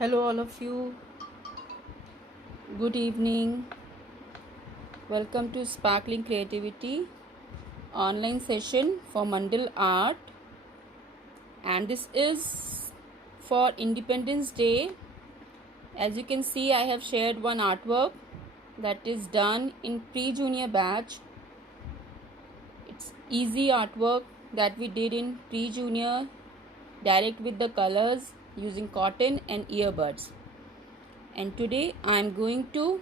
Hello, all of you. Good evening. Welcome to Sparkling Creativity online session for Mandal Art. And this is for Independence Day. As you can see, I have shared one artwork that is done in pre-junior batch. It's easy artwork that we did in pre-junior, direct with the colors using cotton and earbuds. And today I am going to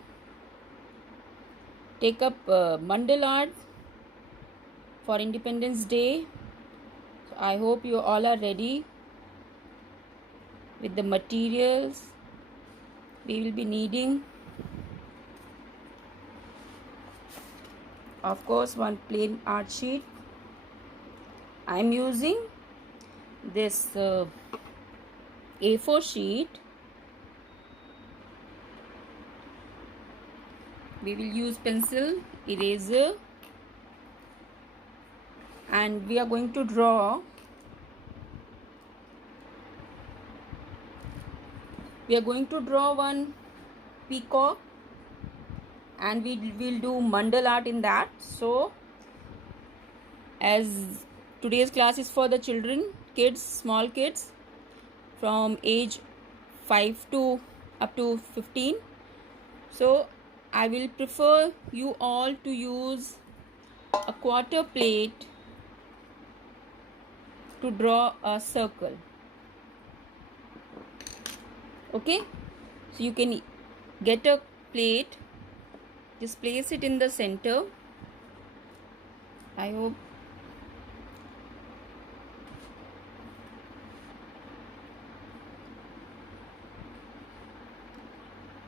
take up mandal art for Independence Day. So I hope you all are ready with the materials we will be needing. Of course, one plain art sheet. I am using this A4 sheet. We will use pencil, eraser, and we are going to draw. We are going to draw one peacock, and we will do mandal art in that. So, as today's class is for the children, kids, small kids from age 5 to up to 15. So, I will prefer you all to use a quarter plate to draw a circle. Okay, so you can get a plate, just place it in the center. I hope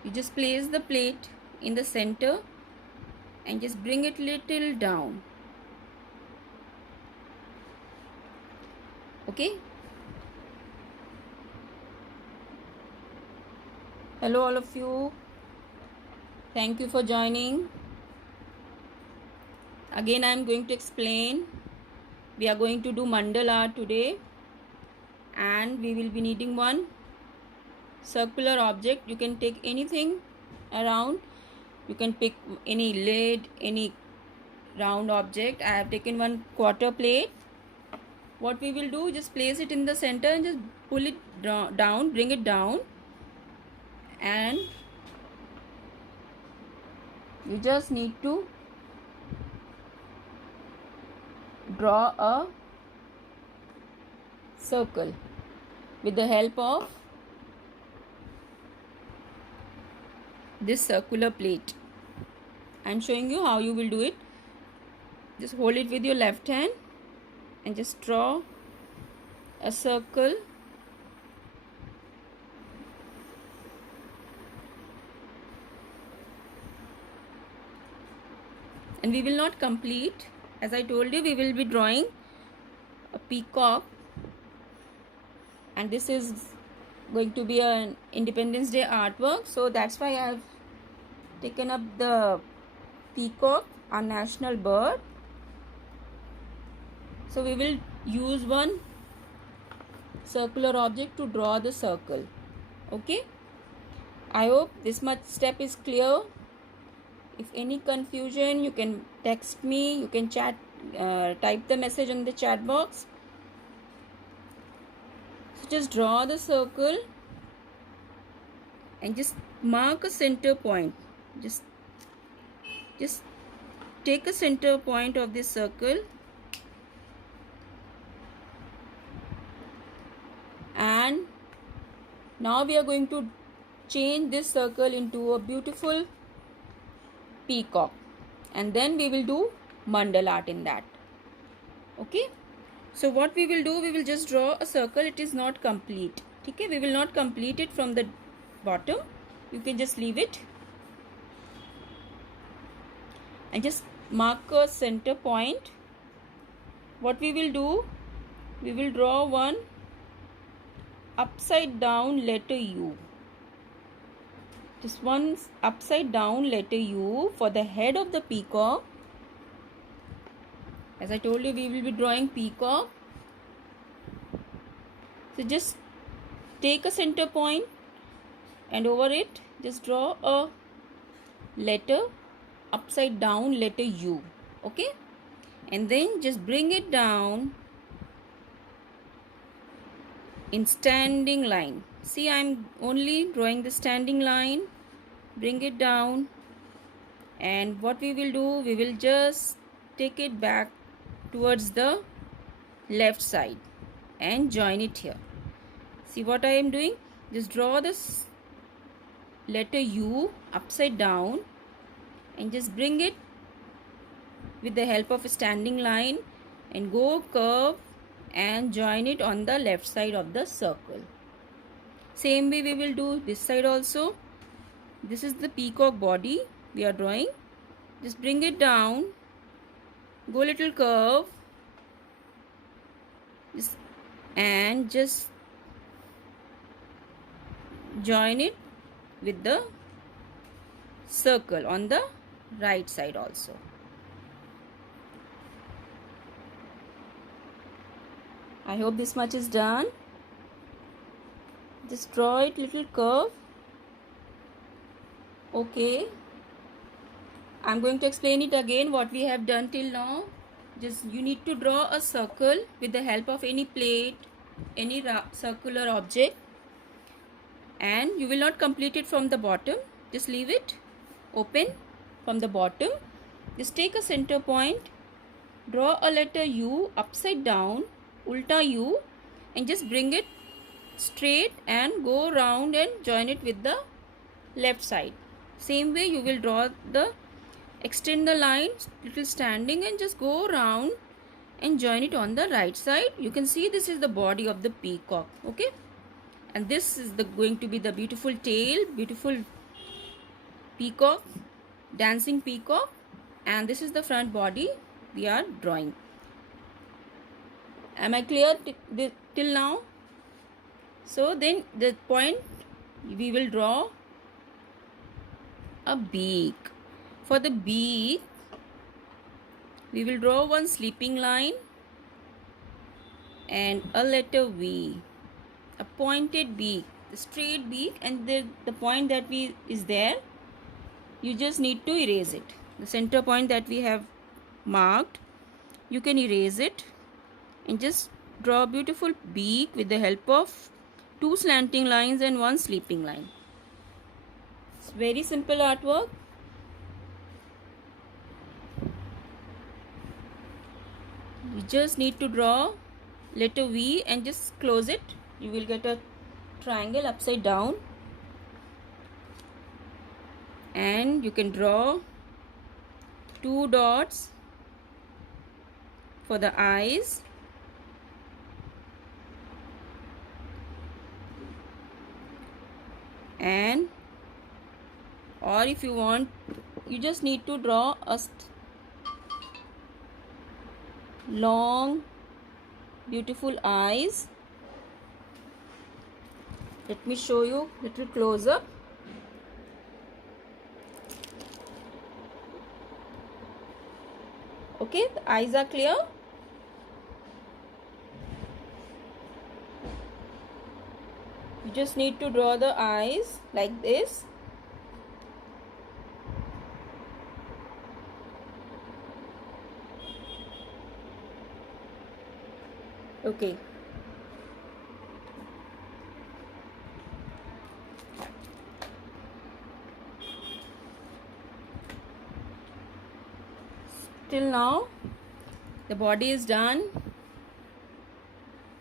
you just place the plate in the center and just bring it little down. Okay, hello all of you, thank you for joining. Again, I am going to explain. We are going to do mandal art today, and we will be needing one circular object. You can take anything around. You can pick any lid, any round object. I have taken one quarter plate. What we will do, just place it in the center and just pull it down, bring it down, and you just need to draw a circle with the help of this circular plate. I am showing you how you will do it. Just hold it with your left hand and just draw a circle. And we will not complete. As I told you, we will be drawing a peacock, and this is going to be an Independence Day artwork. So that's why I have taken up the peacock, our national bird. So we will use one circular object to draw the circle. Okay, I hope this much step is clear. If any confusion, you can text me, you can chat, type the message on the chat box. So just draw the circle and just mark a center point. Just take a center point of this circle, and now we are going to change this circle into a beautiful peacock, and then we will do mandal art in that. Okay, so what we will do, we will just draw a circle. It is not complete. Okay, we will not complete it from the bottom. You can just leave it and just mark a center point. What we will do, we will draw one upside down letter U. Just one upside down letter U for the head of the peacock. As I told you, we will be drawing peacock. So just take a center point and over it just draw a letter, upside down letter U. Okay, and then just bring it down in standing line. See, I'm only drawing the standing line. Bring it down, and what we will do, we will just take it back towards the left side and join it here. See what I am doing? Just draw this letter U upside down and just bring it with the help of a standing line and go curve and join it on the left side of the circle. Same way we will do this side also. This is the peacock body we are drawing. Just bring it down, go little curve, and just join it with the circle on the right side also. I hope this much is done. Just draw it little curve. Okay, I'm going to explain it again what we have done till now. Just you need to draw a circle with the help of any plate, any circular object, and you will not complete it from the bottom. Just leave it open from the bottom. Just take a center point, draw a letter U upside down, ulta U, and just bring it straight and go round and join it with the left side. Same way you will draw the extend the line little standing and just go round and join it on the right side. You can see this is the body of the peacock. Okay, and this is going to be the beautiful tail, beautiful peacock, dancing peacock, and this is the front body we are drawing. Am I clear till now? So then the point, we will draw a beak. For the beak, we will draw one sleeping line and a letter V, a pointed beak, the straight beak, and the point that is there, you just need to erase it. The center point that we have marked, you can erase it and just draw a beautiful beak with the help of two slanting lines and one sleeping line. It's very simple artwork. You just need to draw letter V and just close it. You will get a triangle upside down, and you can draw two dots for the eyes, and or if you want, you just need to draw a long beautiful eyes. Let me show you little close up. Okay, the eyes are clear. You just need to draw the eyes like this. Okay. Till now the body is done,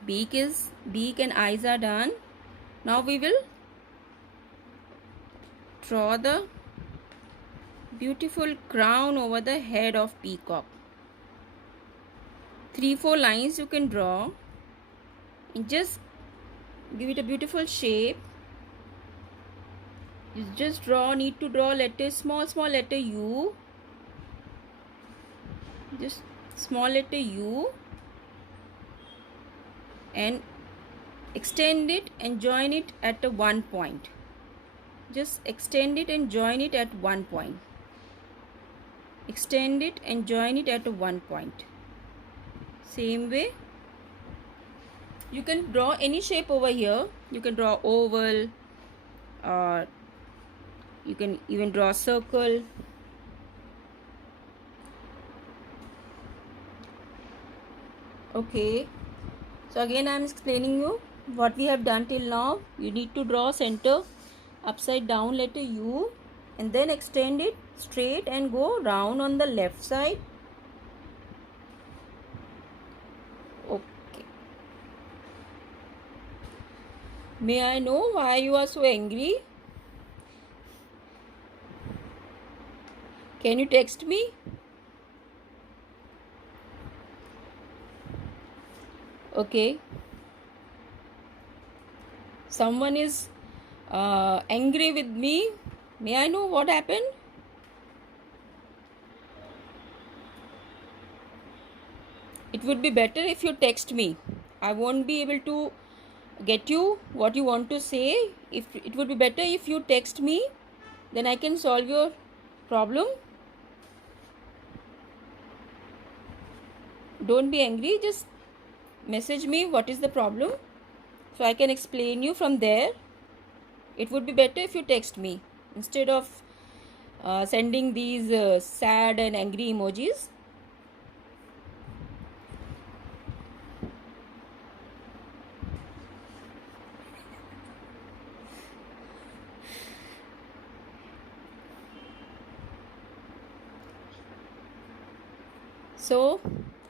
beak and eyes are done. Now we will draw the beautiful crown over the head of peacock. 3-4 lines you can draw and just give it a beautiful shape. You just need to draw letter, small letter U, just small letter U, and extend it and join it at a one point. Just extend it and join it at one point. Extend it and join it at a one point. Same way you can draw any shape over here. You can draw oval, or you can even draw a circle. Okay, so again I am explaining you what we have done till now. You need to draw center upside down letter U and then extend it straight and go round on the left side. Okay. May I know why you are so angry? Can you text me? Okay. Someone is angry with me. May I know what happened? It would be better if you text me. I won't be able to get you what you want to say. If it would be better if you text me, then I can solve your problem. Don't be angry, just message me what is the problem so I can explain you from there. It would be better if you text me instead of sending these sad and angry emojis. So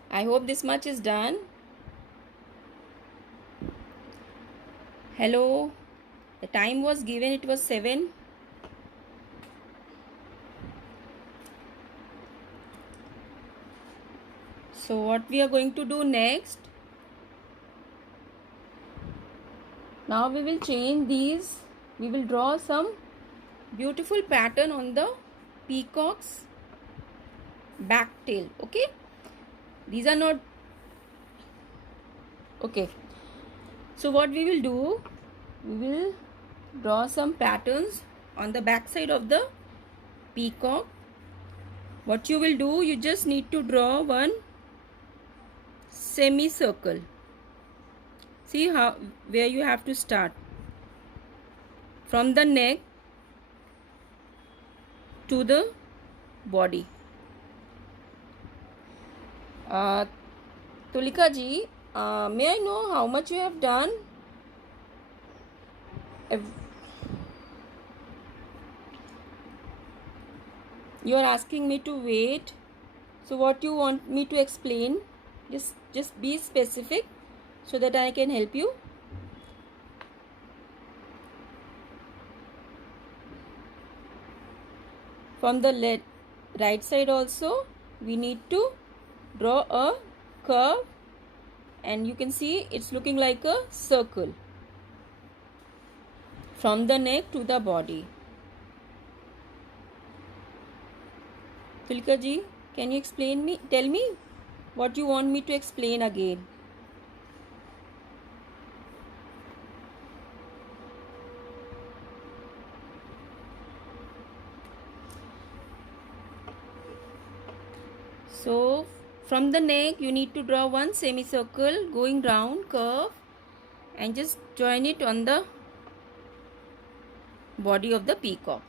I hope this much is done. Hello, the time was given, it was 7. So what we are going to do next, now we will change these. We will draw some beautiful pattern on the peacock's back tail. Okay, these are not okay. So what we will do, we will draw some patterns on the back side of the peacock. What you will do, you just need to draw one semicircle. See how where you have to start. From the neck to the body. Tulika ji, may I know how much you have done? You are asking me to wait. So what you want me to explain? Just be specific so that I can help you. From the right side also, we need to draw a curve, and you can see it's looking like a circle from the neck to the body. Tulika ji, can you tell me what you want me to explain again? So from the neck you need to draw one semicircle going round curve and just join it on the body of the peacock.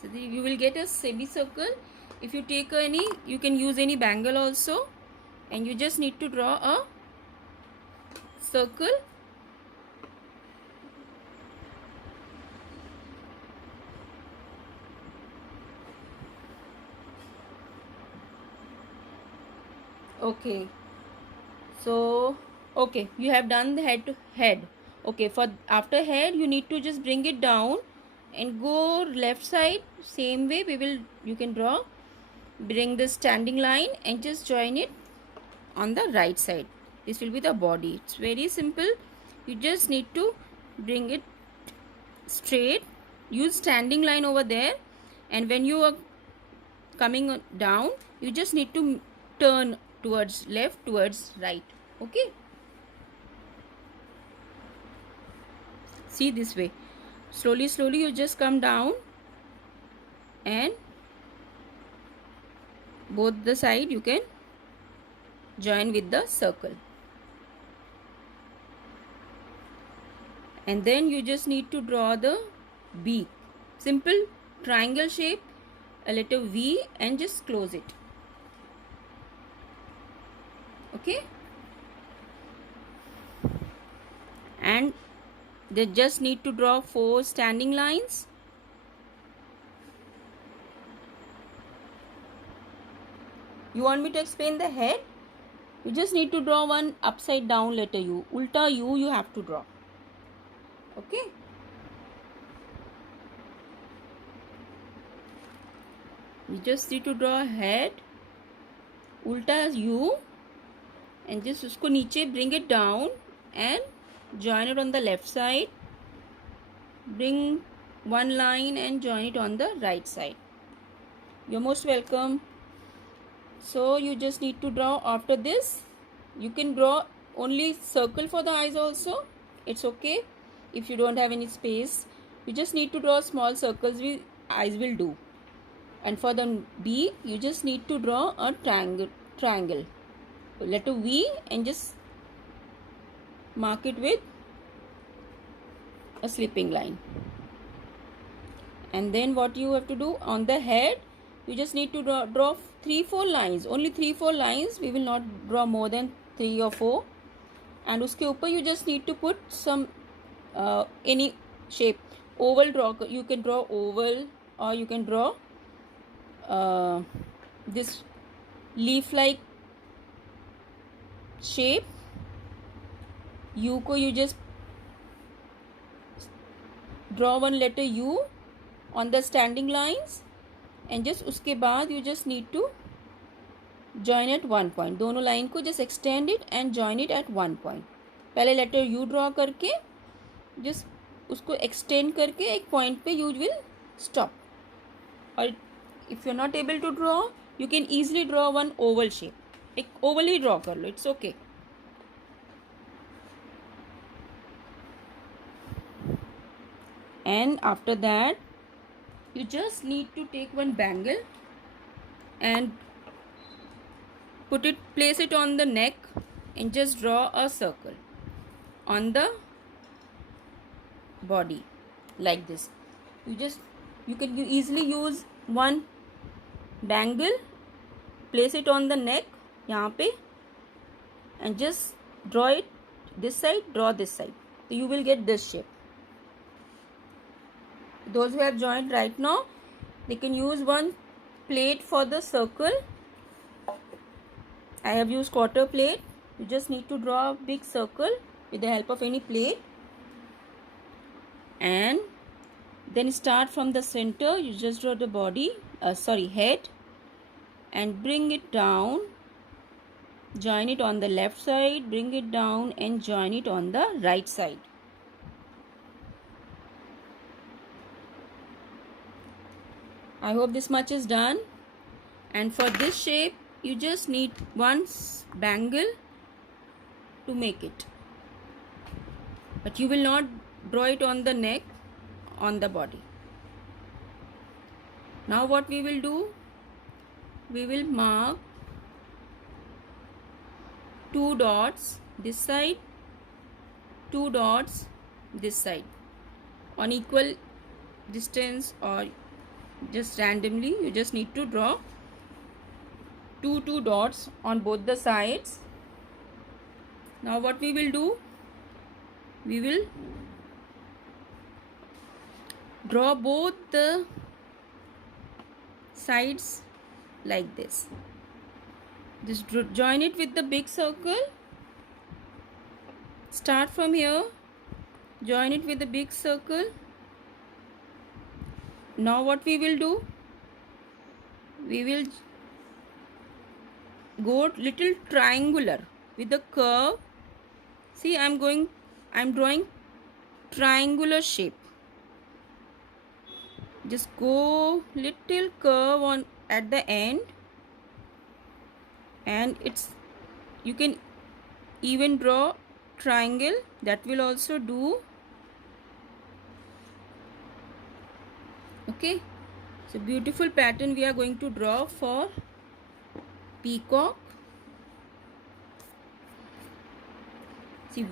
So you will get a semicircle. If you take you can use any bangle also, and you just need to draw a circle. Okay, so okay, you have done the head to head. Okay, for after head you need to just bring it down and go left side. Same way you can draw, bring the standing line and just join it on the right side. This will be the body. It's very simple. You just need to bring it straight, use standing line over there, and when you are coming down you just need to turn towards left, towards right. Okay, see this way, slowly you just come down and both the side you can join with the circle, and then you just need to draw the beak. Simple triangle shape, a letter V, and just close it. Okay, and they just need to draw 4 standing lines. You want me to explain the head? You just need to draw one upside down letter U. Ulta U you have to draw. Okay. You just need to draw a head, ulta U, and just usko niche bring it down and join it on the left side. Bring one line and join it on the right side. You're most welcome. So you just need to draw after this. You can draw only circle for the eyes also. It's okay if you don't have any space. You just need to draw small circles with eyes will do. And for the B, you just need to draw a triangle. Letter V, and just mark it with a slipping line. And then what you have to do on the head, you just need to draw 3-4 lines. Only 3-4 lines. We will not draw more than 3 or 4. And uske upar you just need to put some any shape. Oval draw. You can draw oval, or you can draw this leaf-like shape. U ko you just draw one letter U on the standing lines, and just uske baad you just need to join at one point. दोनों line को just extend it and join it at one point. पहले letter U draw करके just उसको extend करके एक point पे you will stop. और if you are not able to draw, you can easily draw one oval shape. एक oval ही draw कर लो. It's okay. And after that, you just need to take one bangle and place it on the neck, and just draw a circle on the body like this. You can easily use one bangle, place it on the neck यहाँ पे, and just draw it this side, draw this side. So you will get this shape. Those who have joined right now, they can use one plate for the circle. I have used quarter plate. You just need to draw a big circle with the help of any plate, and then start from the center. You just draw the body, head, and bring it down. Join it on the left side, bring it down, and join it on the right side. I hope this much is done. And for this shape, you just need one bangle to make it. But you will not draw it on the neck, on the body. Now what we will do, we will mark 2 dots this side, 2 dots this side on equal distance, or just randomly. You just need to draw 2 dots on both the sides. Now what we will do, we will draw both the sides like this. Just join it with the big circle. Start from here, join it with the big circle. Now what we will do, we will go little triangular with the curve. See, I'm drawing triangular shape. Just go little curve on at the end, and you can even draw triangle. That will also do. Okay, so beautiful pattern we are going to draw for peacock. See,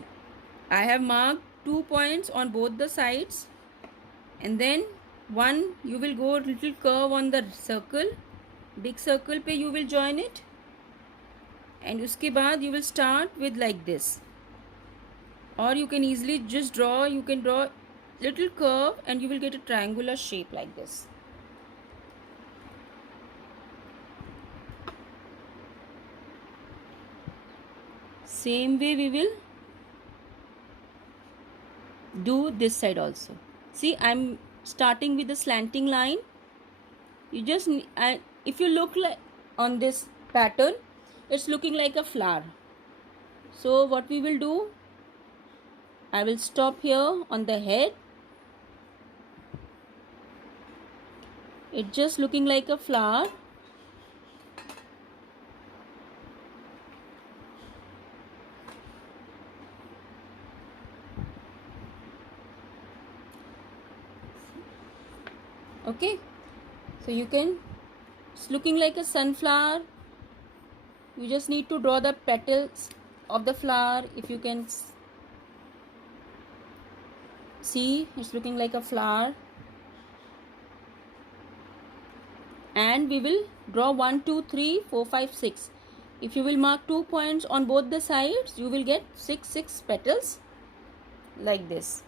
I have marked 2 points on both the sides, and then one you will go little curve on the circle, big circle पे you will join it, and उसके बाद you will start with like this, or you can easily just draw, you can draw little curve and you will get a triangular shape like this. Same way we will do this side also. See, I'm starting with the slanting line. You just if you look like on this pattern, it's looking like a flower. So what we will do, I will stop here on the head. It's just looking like a flower. Okay, so you can, it's looking like a sunflower. You just need to draw the petals of the flower. If you can see, it's looking like a flower. And we will draw 1 2 3 4 5 6. If you will mark 2 points on both the sides, you will get 6 petals like this.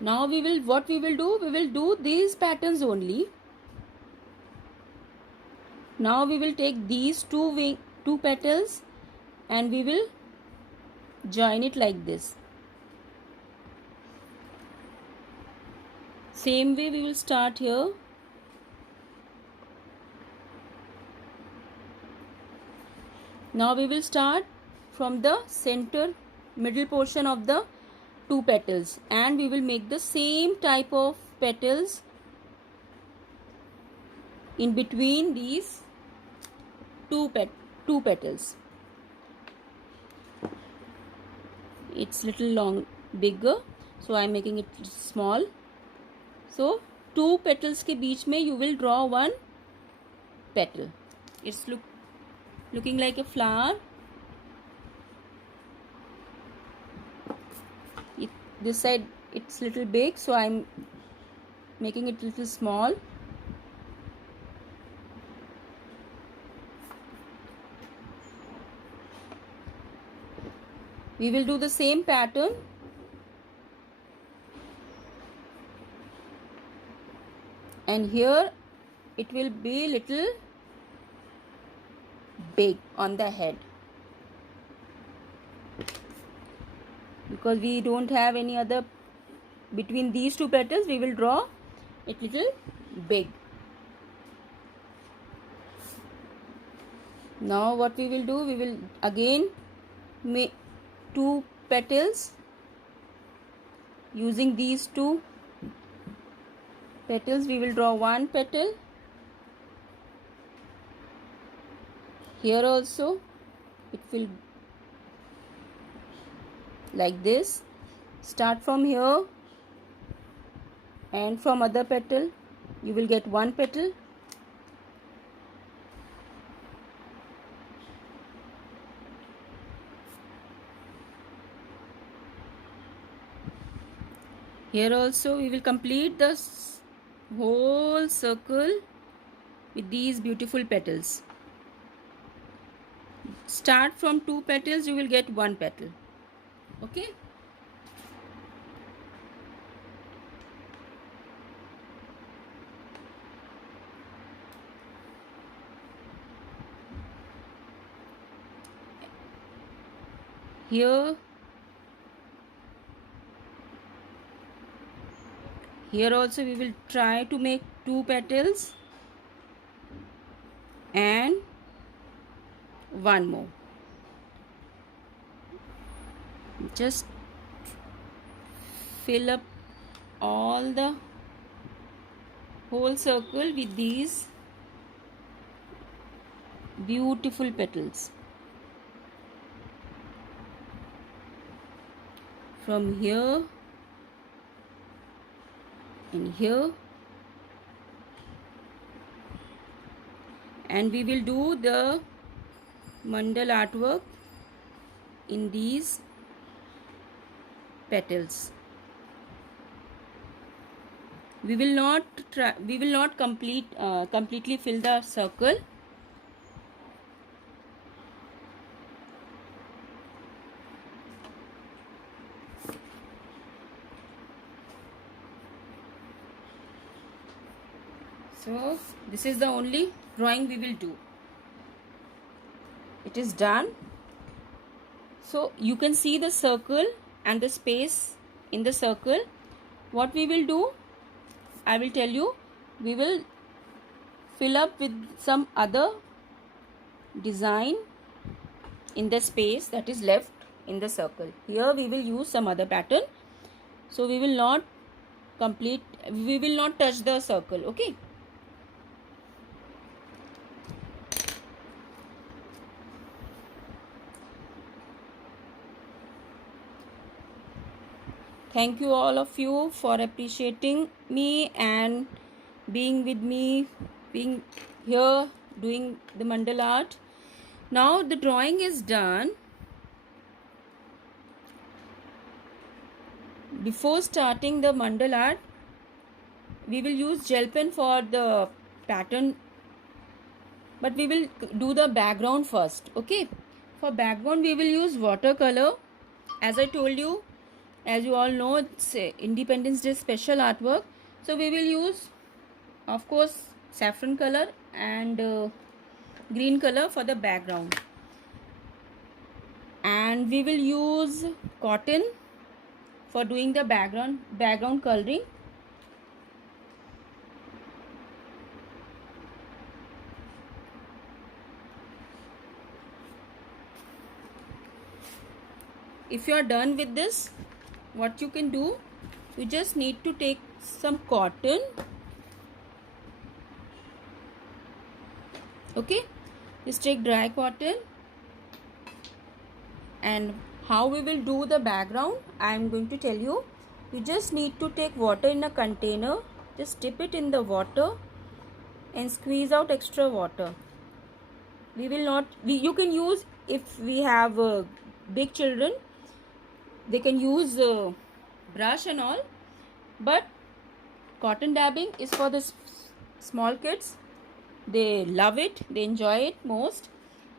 Now we will, what we will do these patterns only. Now we will take these two petals and we will join it like this. Same way we will start here. Now we will start from the center middle portion of the two petals, and we will make the same type of petals in between these two petals. It's little long bigger, so I am making it small. So two petals के बीच में you will draw one petal. It's looking like a flower. This side it's little big, so I'm making it little small. We will do the same pattern. And here it will be little big on the head, because we don't have any other between these two petals. We will draw it little big. Now what we will do, we will again make two petals using these two petals. We will draw one petal. Here also it will like this. Start from here, and from other petal you will get one petal. Here also we will complete the whole circle with these beautiful petals. Start from two petals, you will get one petal. Okay. Here also we will try to make two petals and one more. Just fill up all the whole circle with these beautiful petals. From here and here, and we will do the mandal artwork in these petals. We will not completely fill the circle. So this is the only drawing we will do. It is done. So you can see the circle and the space in the circle. What we will do, I will tell you. We will fill up with some other design in the space that is left in the circle. Here we will use some other pattern. So we will not touch the circle. Okay. Thank you all of you for appreciating me and being with me, being here doing the mandal art. Now the drawing is done. Before starting the mandal art, we will use gel pen for the pattern, but we will do the background first. Okay, for background we will use watercolor. As I told you, as you all know, it's Independence Day special artwork, so we will use, of course, saffron color and green color for the background, and we will use cotton for doing the background coloring. If you are done with this, what you can do, you just need to take some cotton. Okay, just take dry cotton. And how we will do the background, I am going to tell you. You just need to take water in a container, just dip it in the water and squeeze out extra water. You can use, if we have big children, they can use brush and all, but cotton dabbing is for the small kids. They love it, they enjoy it most,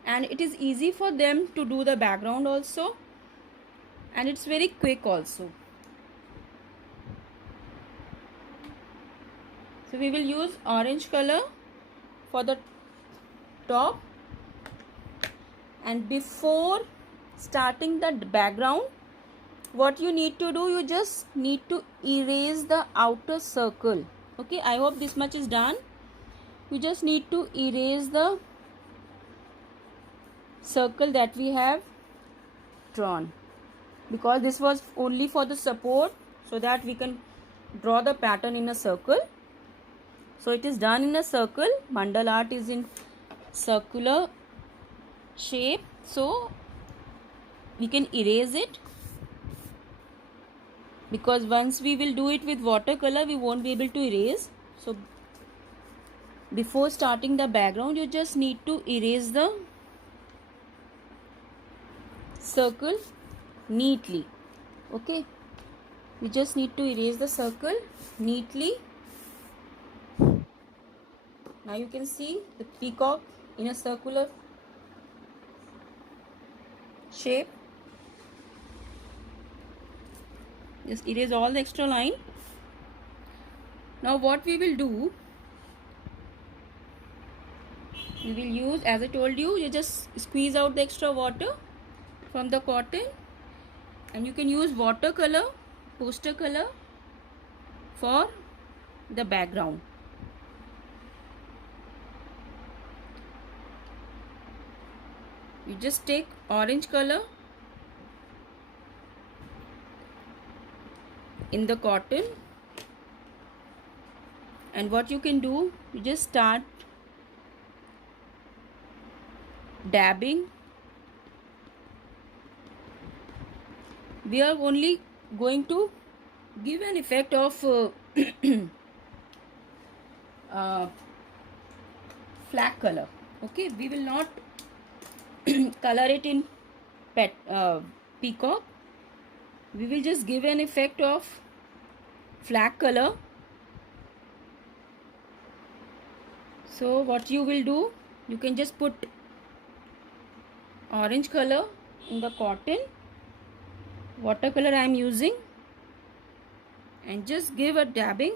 and it is easy for them to do the background also, and it's very quick also. So we will use orange color for the top, and before starting the background, what you need to do, you just need to erase the outer circle. Okay, I hope this much is done. You just need to erase the circle that we have drawn, because this was only for the support, so that we can draw the pattern in a circle. So it is done in a circle. Mandal art is in circular shape, so we can erase it, because once we will do it with watercolor, we won't be able to erase. So before starting the background, you just need to erase the circle neatly. Okay, we just need to erase the circle neatly. Now you can see the peacock in a circular shape. Just erase all the extra line. Now what we will do, we will use, as I told you, you just squeeze out the extra water from the cotton, and you can use watercolor, poster color for the background. You just take orange color in the cotton, and what you can do, you just start dabbing. We are only going to give an effect of flag color. Okay, we will not color it in peacock. We will just give an effect of flag color. So what you will do, you can just put orange color in the cotton, watercolor I am using, and just give a dabbing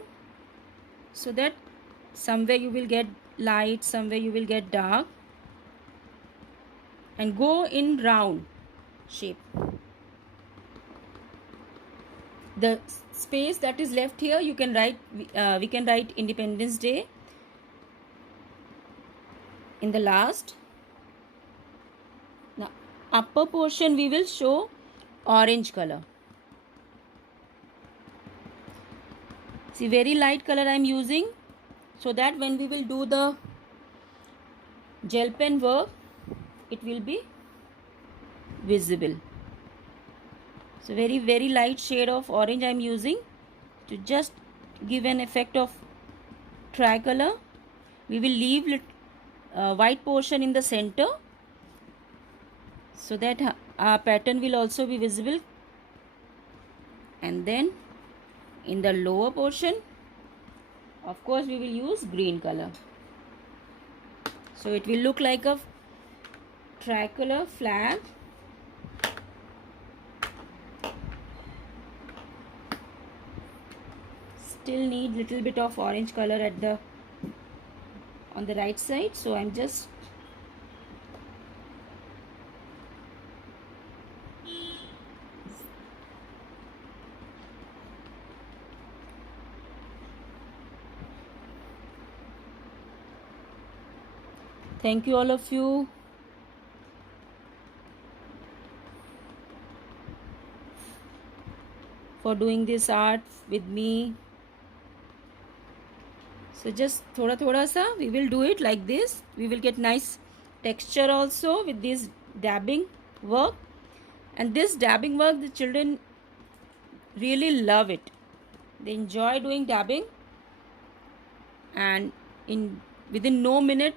so that somewhere you will get light, somewhere you will get dark, and go in round shape. The space that is left here, you can write, we can write Independence Day in the last. Now upper portion we will show orange color. See, very light color I am using, so that when we will do the gel pen work, it will be visible. So very light shade of orange I am using to just give an effect of tricolor. We will leave white portion in the center so that our pattern will also be visible, and then in the lower portion, of course, we will use green color. So it will look like a tricolor flag. Still need little bit of orange color at on the right side, so I'm just thank you all of you for doing this art with me. So just thoda sa we will do it like this. We will get nice texture also with this dabbing work, and this dabbing work the children really love it. They enjoy doing dabbing, and within no minute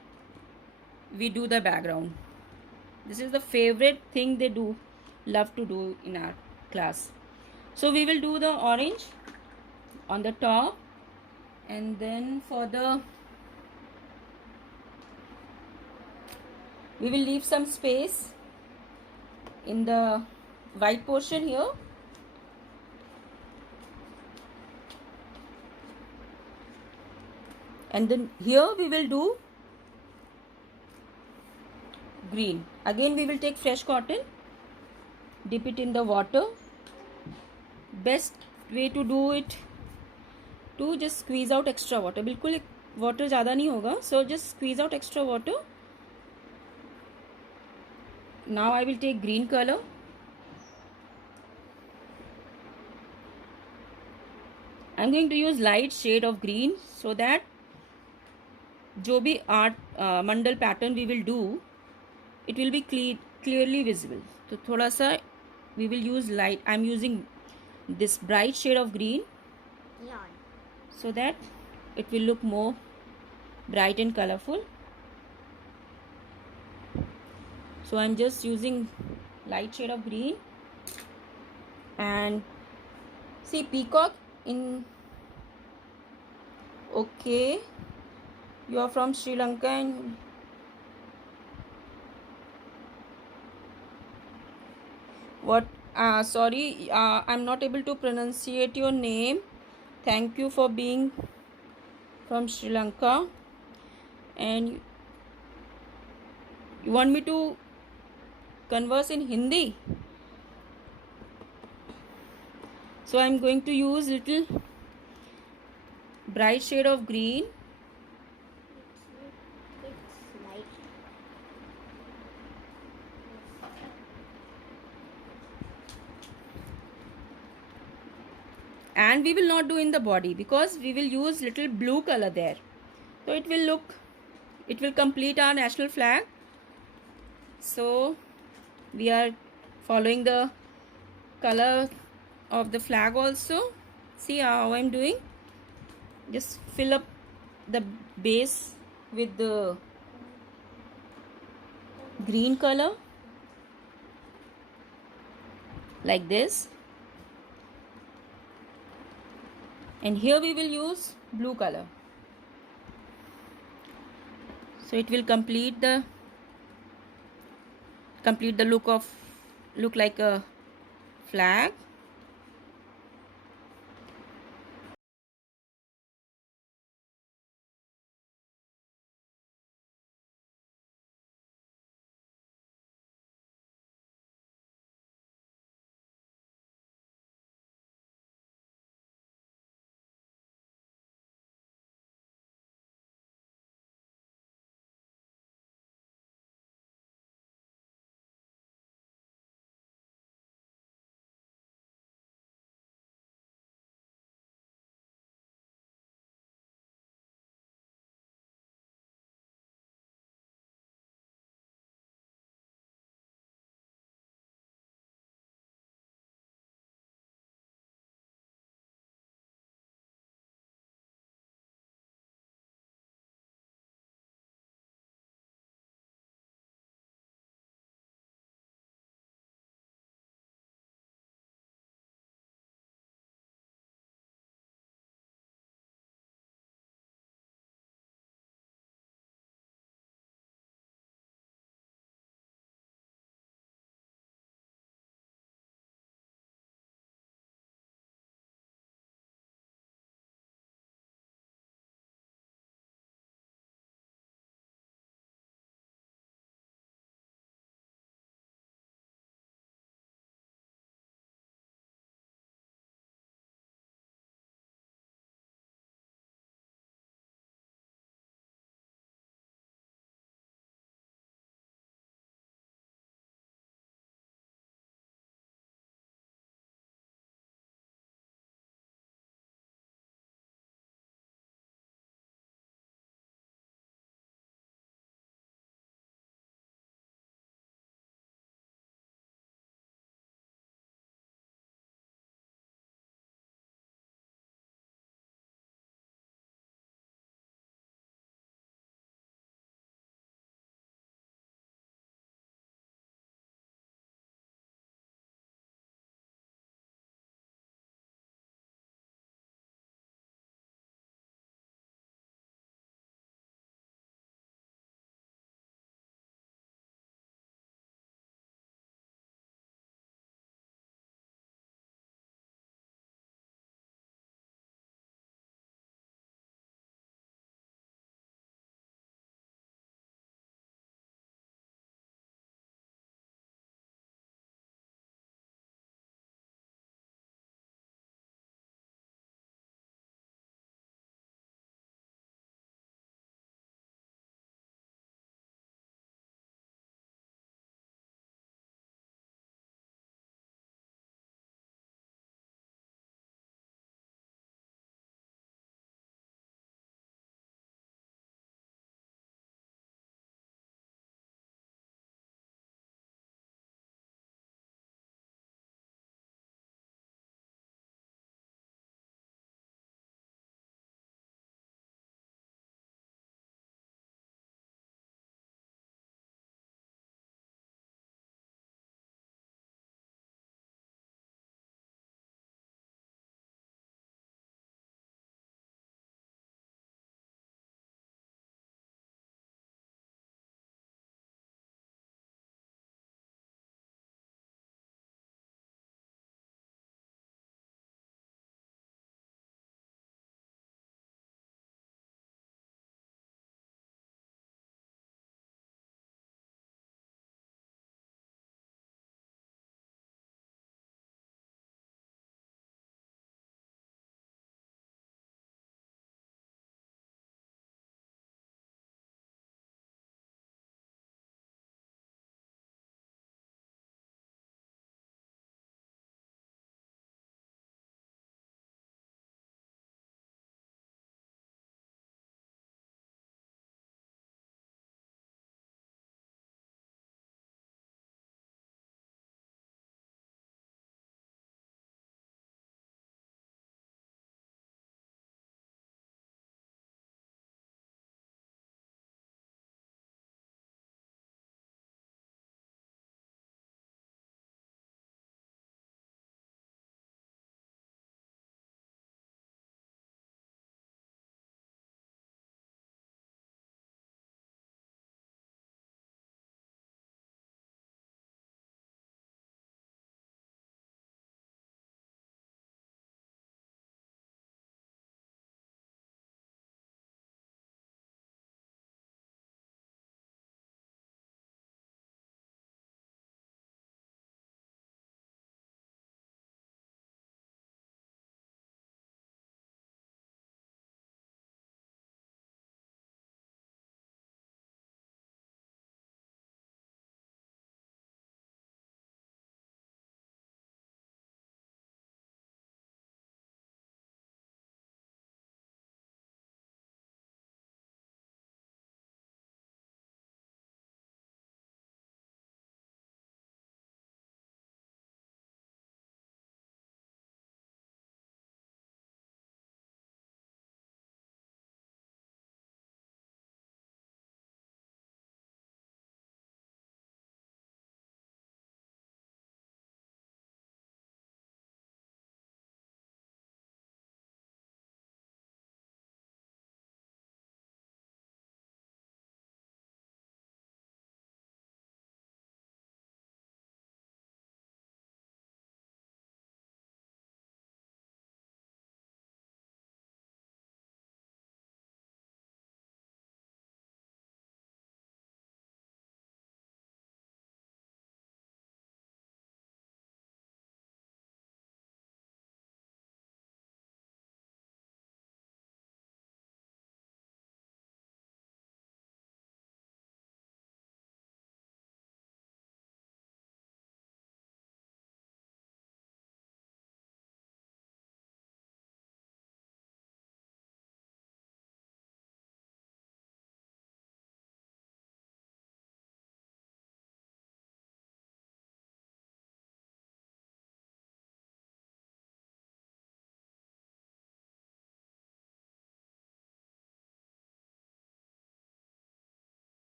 we do the background. This is the favorite thing they love to do in our class. So we will do the orange on the top, and then we will leave some space in the white portion here, and then here we will do green. Again we will take fresh cotton, dip it in the water. Best way to do it, to just squeeze out extra water. बिल्कुल water ज़्यादा नहीं होगा, so just squeeze out extra water. Now I will take green color. I'm going to use light shade of green so that जो भी art mandal pattern we will do, it will be clearly visible. तो थोड़ा सा we will use light. I'm using this bright shade of green, so that it will look more bright and colorful. So I'm just using light shade of green. And see, peacock in, okay, you are from Sri Lanka, and what, sorry, I'm not able to pronunciate your name. Thank you for being from Sri Lanka. And you want me to converse in Hindi? So I'm going to use little bright shade of green. And we will not do in the body because we will use little blue color there. So it will complete our national flag. So we are following the color of the flag also. See how I'm doing? Just fill up the base with the green color like this, and here we will use blue color. So it will complete the look like a flag.